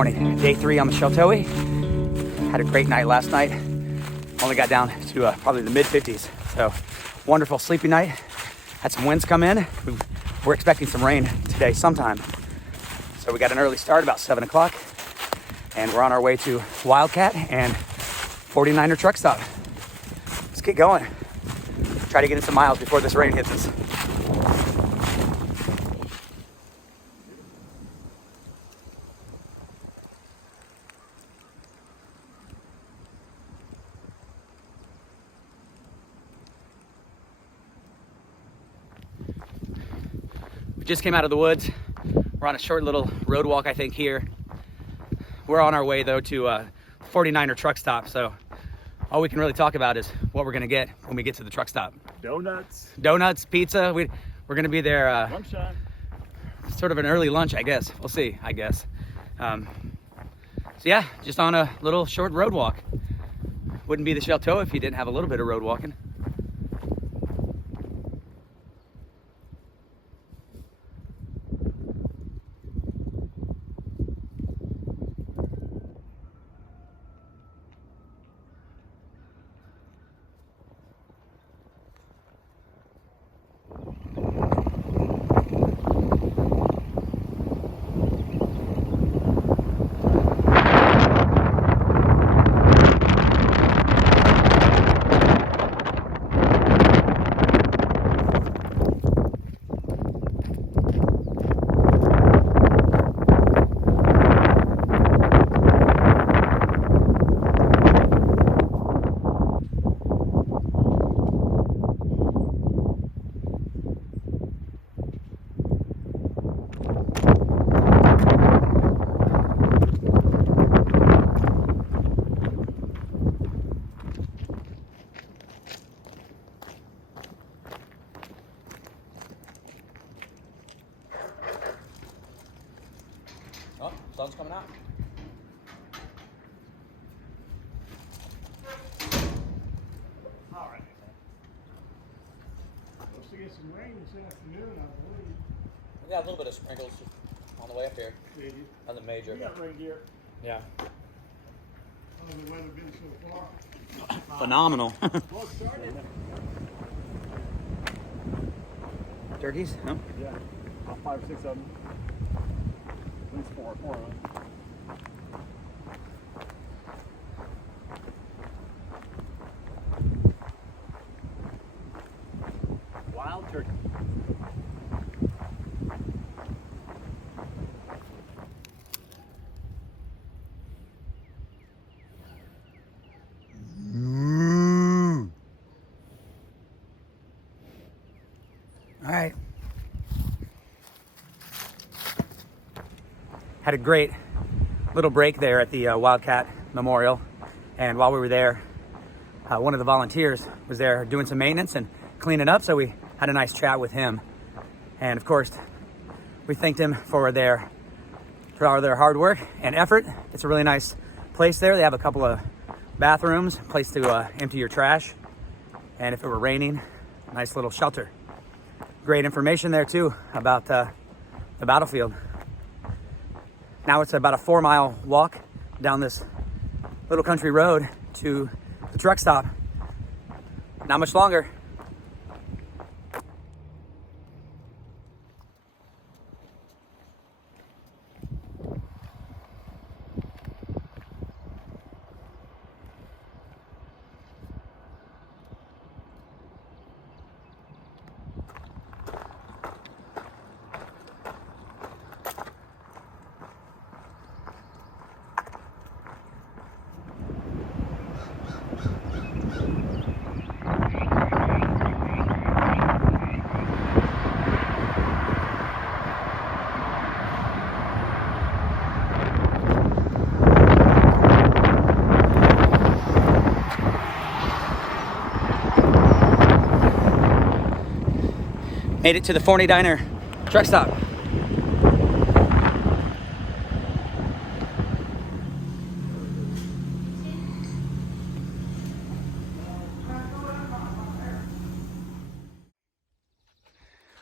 morning. Day 3 on the Sheltowee. Had a great night last night. Only got down to probably the mid 50s. So wonderful sleepy night. Had some winds come in. We're expecting some rain today sometime. So we got an early start about 7 o'clock. And we're on our way to Wildcat and 49er truck stop. Let's get going. Try to get in some miles before this rain hits us. We just came out of the woods. We're on a short little road walk, I think, here. We're on our way, though, to 49er truck stop. So all we can really talk about is what we're going to get when we get to the truck stop. Donuts, pizza. We're going to be there. Lunchtime. Sort of an early lunch, I guess. We'll see, I guess. So yeah, just on a little short road walk. Wouldn't be the Sheltowee if you didn't have a little bit of road walking. Oh, sun's coming out. All right. Supposed to get some rain this afternoon, I believe. We got a little bit of sprinkles on the way up here. Did you? Nothing major. We got rain here. Yeah. How's the weather been so far? Phenomenal. Well, it started. Turkeys? No? Yeah. About 5 or 6 of them. At least four of them. Wild turkey. All right. Had a great little break there at the Wildcat Memorial. And while we were there, one of the volunteers was there doing some maintenance and cleaning up. So we had a nice chat with him. And of course, we thanked him for their hard work and effort. It's a really nice place there. They have a couple of bathrooms, a place to empty your trash. And if it were raining, a nice little shelter. Great information there too about the battlefield. Now it's about a 4-mile walk down this little country road to the truck stop. Not much longer. Made it to the 49er truck stop.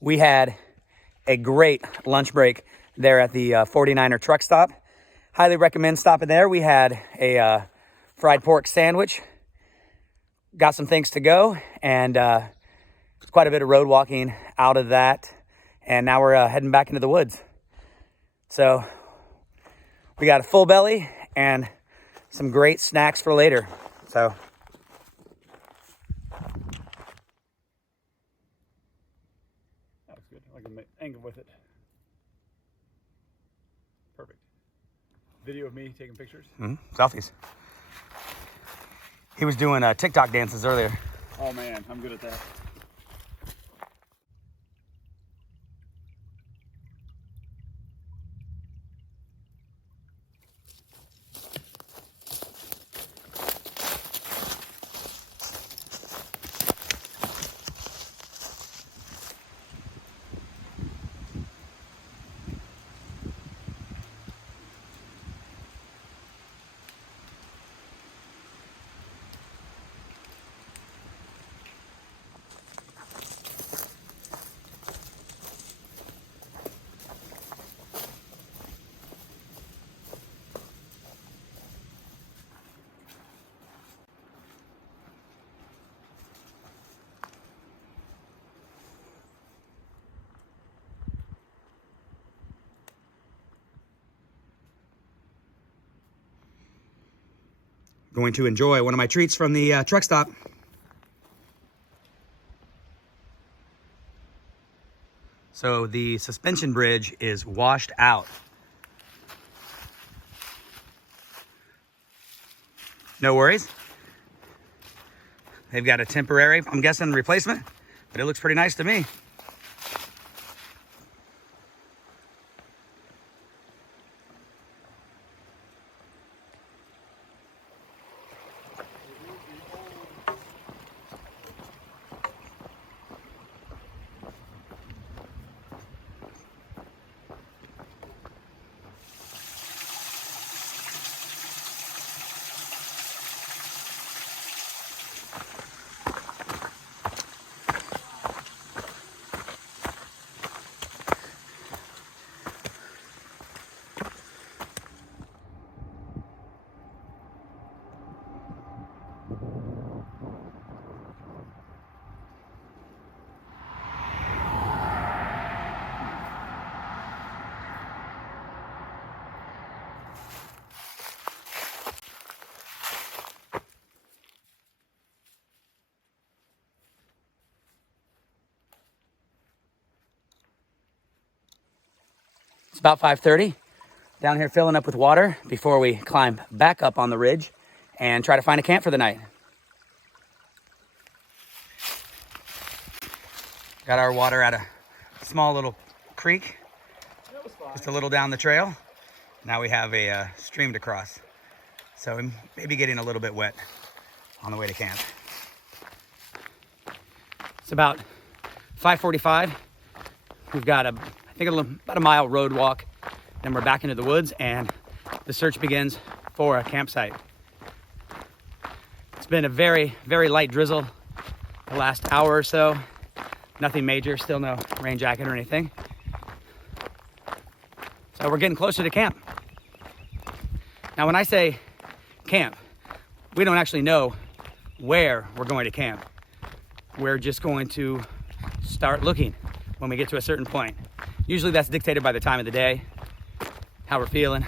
We had a great lunch break there at the 49er truck stop. highly recommend stopping there. We had a fried pork sandwich, got some things to go, and quite a bit of road walking out of that. And now we're heading back into the woods. So we got a full belly and some great snacks for later. So that's good. I can make angle with it. Perfect. Video of me taking pictures. Selfies. He was doing TikTok dances earlier. Oh man, I'm good at that. Going to enjoy one of my treats from the truck stop. So the suspension bridge is washed out. No worries. They've got a temporary, I'm guessing, replacement, but it looks pretty nice to me. It's about 5:30. Down here filling up with water before we climb back up on the ridge and try to find a camp for the night. Got our water at a small little creek, just a little down the trail. Now we have a stream to cross. So we may be getting a little bit wet on the way to camp. It's about 5:45. We've got about a mile road walk. Then we're back into the woods and the search begins for a campsite. It's been a very, very light drizzle the last hour or so. Nothing major, still no rain jacket or anything. So we're getting closer to camp. Now, when I say camp, we don't actually know where we're going to camp. We're just going to start looking when we get to a certain point. Usually that's dictated by the time of the day, how we're feeling.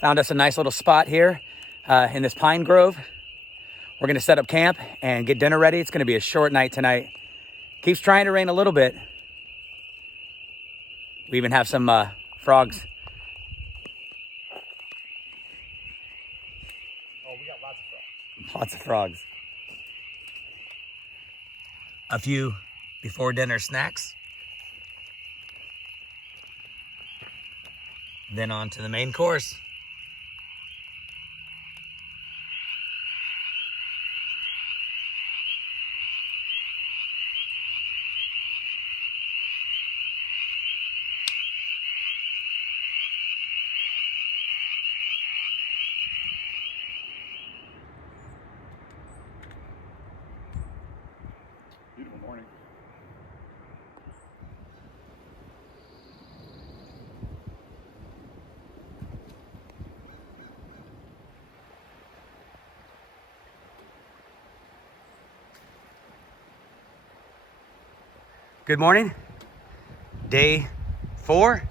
Found us a nice little spot here in this pine grove. We're gonna set up camp and get dinner ready. It's gonna be a short night tonight. Keeps trying to rain a little bit. We even have some frogs. Oh, we got lots of frogs. Lots of frogs. A few before dinner snacks. Then on to the main course. Good morning. Day 4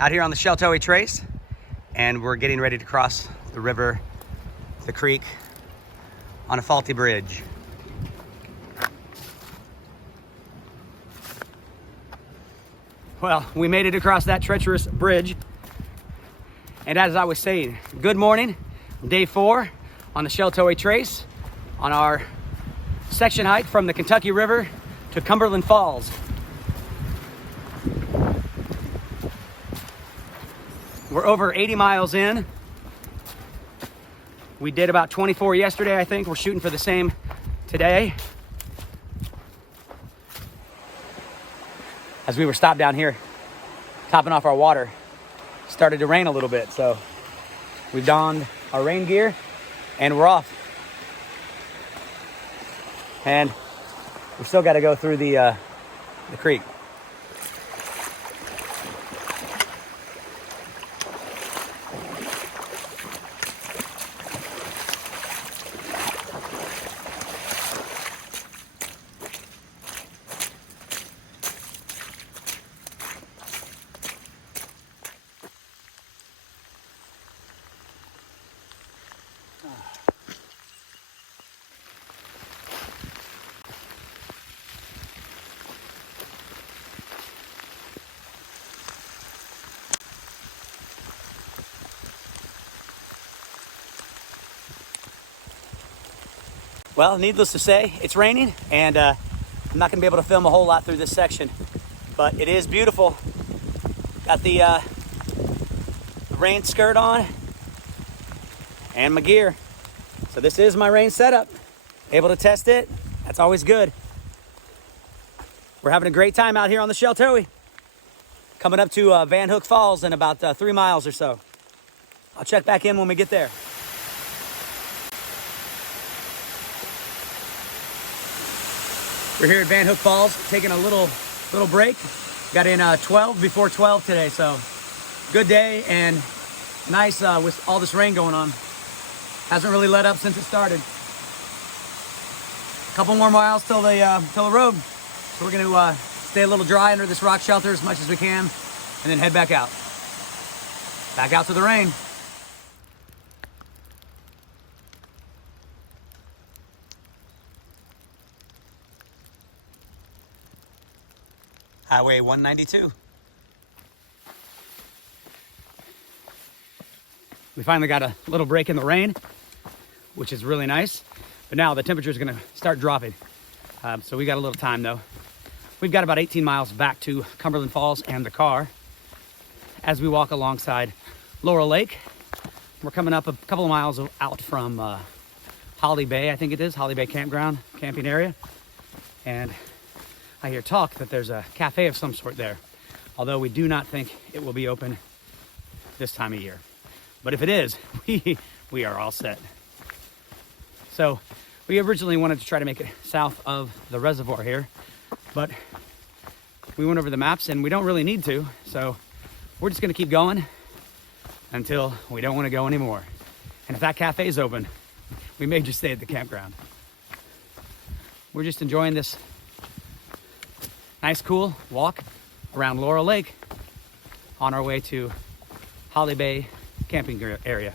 out here on the Sheltowee Trace, and we're getting ready to cross the river, the creek, on a faulty bridge. Well, we made it across that treacherous bridge, and as I was saying, good morning. Day 4 on the Sheltowee Trace on our section hike from the Kentucky River to Cumberland Falls. We're over 80 miles in. We did about 24 yesterday, I think. We're shooting for the same today. As we were stopped down here, topping off our water, started to rain a little bit. So we've donned our rain gear and we're off. And we still got to go through the creek. Well, needless to say, it's raining, and I'm not going to be able to film a whole lot through this section, but it is beautiful. Got the rain skirt on and my gear. So this is my rain setup. Able to test it. That's always good. We're having a great time out here on the Sheltowee. Coming up to Van Hook Falls in about 3 miles or so. I'll check back in when we get there. We're here at Van Hook Falls, taking a little break. Got in 12 before 12 today, so good day and nice with all this rain going on. Hasn't really let up since it started. A couple more miles till the road, so we're gonna stay a little dry under this rock shelter as much as we can, and then head back out. Back out to the rain. Highway 192. We finally got a little break in the rain, which is really nice. But now the temperature is going to start dropping. So we got a little time though. We've got about 18 miles back to Cumberland Falls and the car. As we walk alongside Laurel Lake, we're coming up a couple of miles out from Holly Bay, I think it is, Holly Bay Campground, camping area. And I hear talk that there's a cafe of some sort there, although we do not think it will be open this time of year. But if it is, we are all set. So we originally wanted to try to make it south of the reservoir here, but we went over the maps and we don't really need to. So we're just gonna keep going until we don't wanna go anymore. And if that cafe is open, we may just stay at the campground. We're just enjoying this nice, cool walk around Laurel Lake on our way to Holly Bay camping area.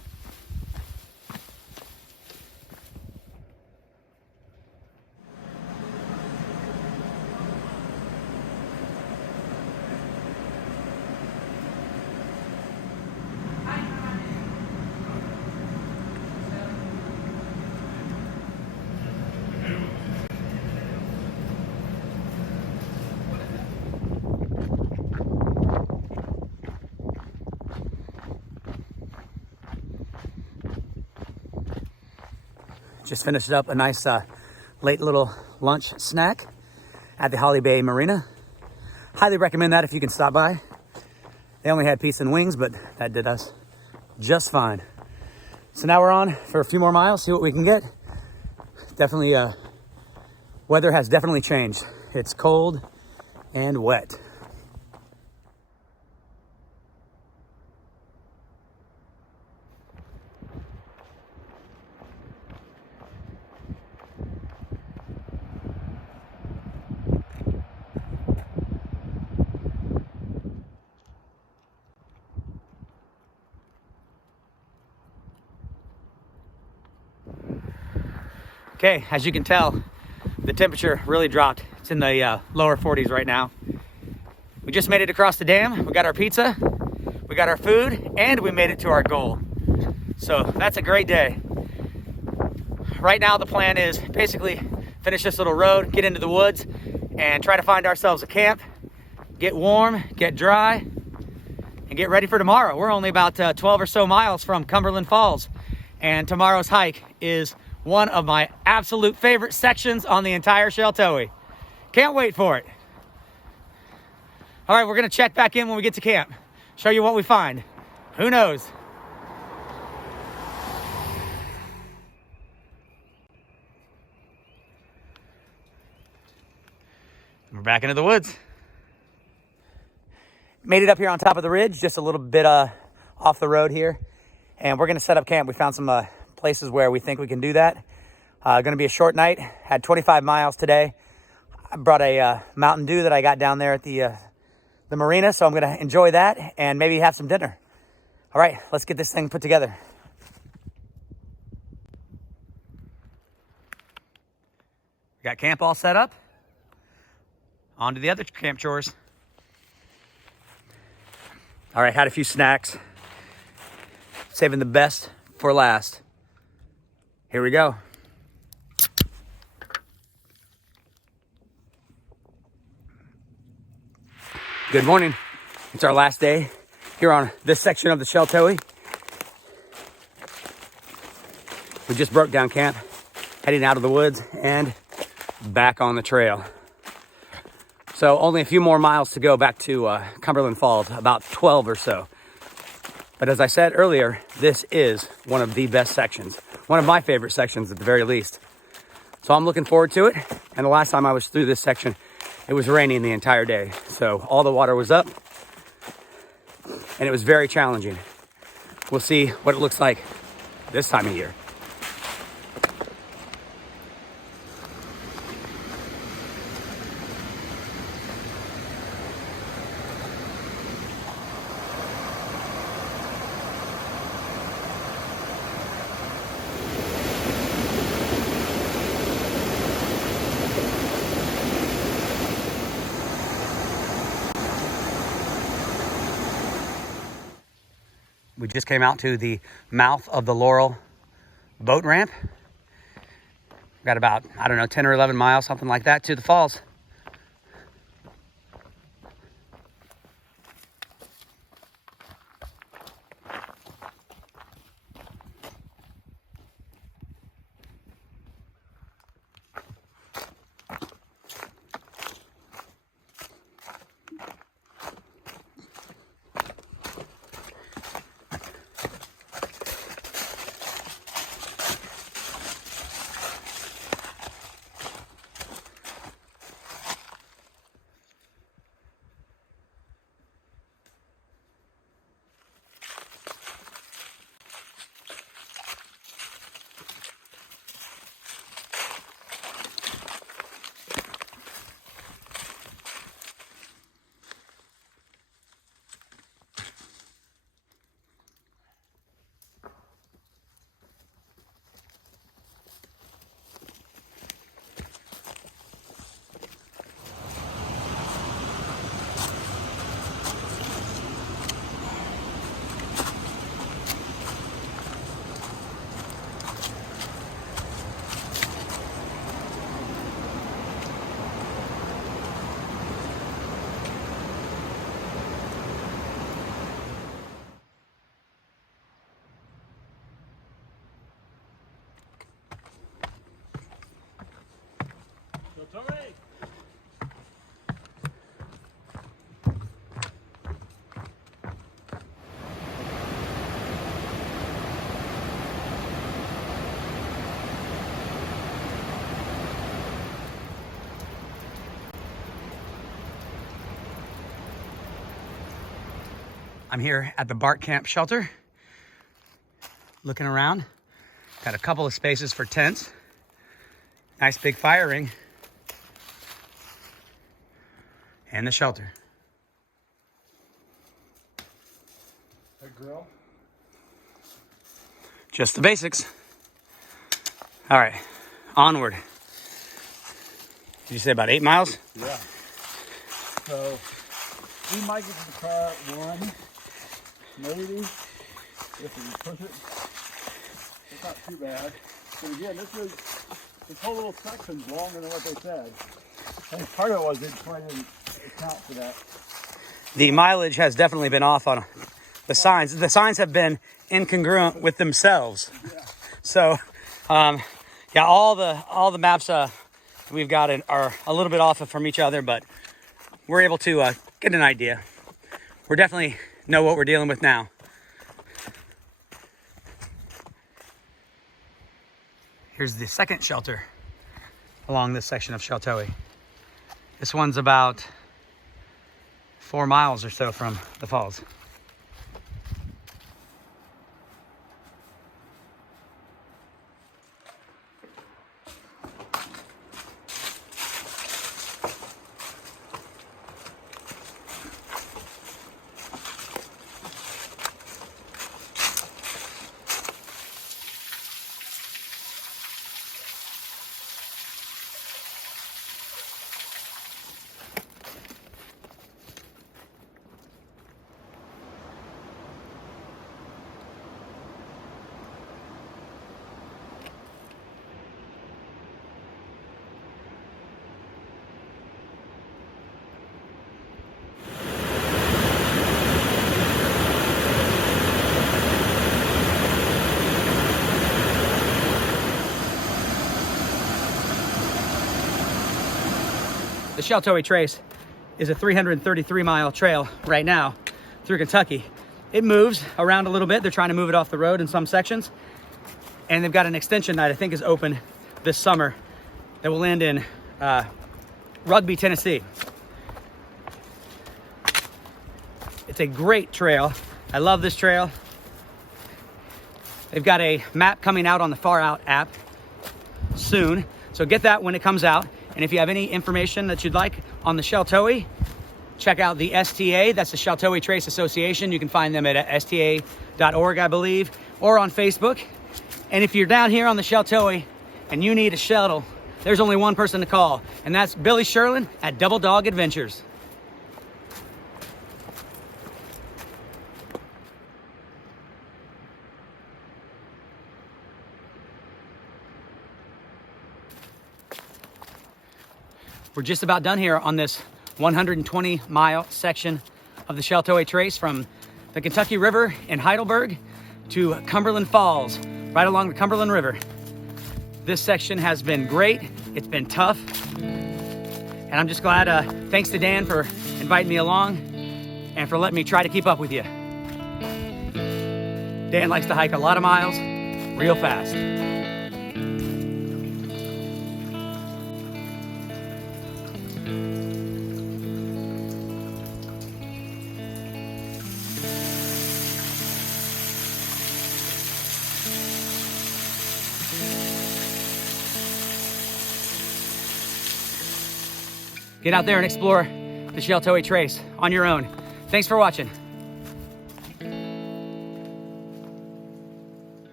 Just finished up a nice late little lunch snack at the Holly Bay Marina. Highly recommend that if you can stop by. They only had pizza and wings, but that did us just fine. So now we're on for a few more miles, see what we can get. Definitely, weather has definitely changed. It's cold and wet. Okay, as you can tell, the temperature really dropped. It's in the lower 40s right now. We just made it across the dam. We got our pizza, we got our food, and we made it to our goal. So that's a great day. Right now the plan is basically finish this little road, get into the woods, and try to find ourselves a camp, get warm, get dry, and get ready for tomorrow. We're only about 12 or so miles from Cumberland Falls, and tomorrow's hike is one of my absolute favorite sections on the entire Sheltowee. Can't wait for it. All right, we're gonna check back in when we get to camp, show you what we find. Who knows? We're back into the woods. Made it up here on top of the ridge, just a little bit off the road here. And we're gonna set up camp. We found some places where we think we can do that. Gonna be a short night, had 25 miles today. I brought a Mountain Dew that I got down there at the marina, so I'm gonna enjoy that and maybe have some dinner. All right, let's get this thing put together. Got camp all set up. On to the other camp chores. All right, had a few snacks. Saving the best for last. Here we go. Good morning. It's our last day here on this section of the Sheltowee. We just broke down camp, heading out of the woods and back on the trail. So only a few more miles to go back to Cumberland Falls, about 12 or so. But as I said earlier, this is one of the best sections, one of my favorite sections at the very least. So I'm looking forward to it. And the last time I was through this section, it was raining the entire day. So all the water was up and it was very challenging. We'll see what it looks like this time of year. We just came out to the mouth of the Laurel boat ramp. Got about, I don't know, 10 or 11 miles, something like that, to the falls. Sheltowee! I'm here at the Bart camp shelter. Looking around. Got a couple of spaces for tents. Nice big fire ring. And the shelter. A grill. Just the basics. All right, onward. Did you say about 8 miles? Yeah. So we might get to the car at 1, maybe, if we push it. It's not too bad. But again, this whole little section's longer than what they said. And part of it was they try to account for that. The mileage has definitely been off on the signs. The signs have been incongruent with themselves. Yeah. So, yeah, all the maps we've got are a little bit off from each other, but we're able to get an idea. We definitely know what we're dealing with now. Here's the second shelter along this section of Sheltowee. This one's about 4 miles or so from the falls. The Sheltowee Trace is a 333-mile trail right now through Kentucky. It moves around a little bit. They're trying to move it off the road in some sections. And they've got an extension that I think is open this summer that will end in Rugby, Tennessee. It's a great trail. I love this trail. They've got a map coming out on the Far Out app soon. So get that when it comes out. And if you have any information that you'd like on the Sheltowee, check out the STA. That's the Sheltowee Trace Association. You can find them at sta.org, I believe, or on Facebook. And if you're down here on the Sheltowee and you need a shuttle, there's only one person to call, and that's Billy Sherlin at Double Dog Adventures. We're just about done here on this 120-mile section of the Sheltowee Trace from the Kentucky River in Heidelberg to Cumberland Falls, right along the Cumberland River. This section has been great. It's been tough. And I'm just glad, thanks to Dan for inviting me along and for letting me try to keep up with you. Dan likes to hike a lot of miles real fast. Get out there and explore the Sheltowee Trace on your own. Thanks for watching.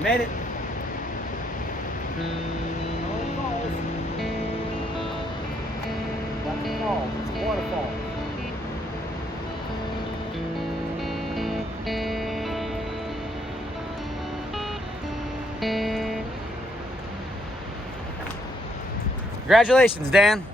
Made it. Cumberland Falls. That's the falls. It's a waterfall. Congratulations, Dan.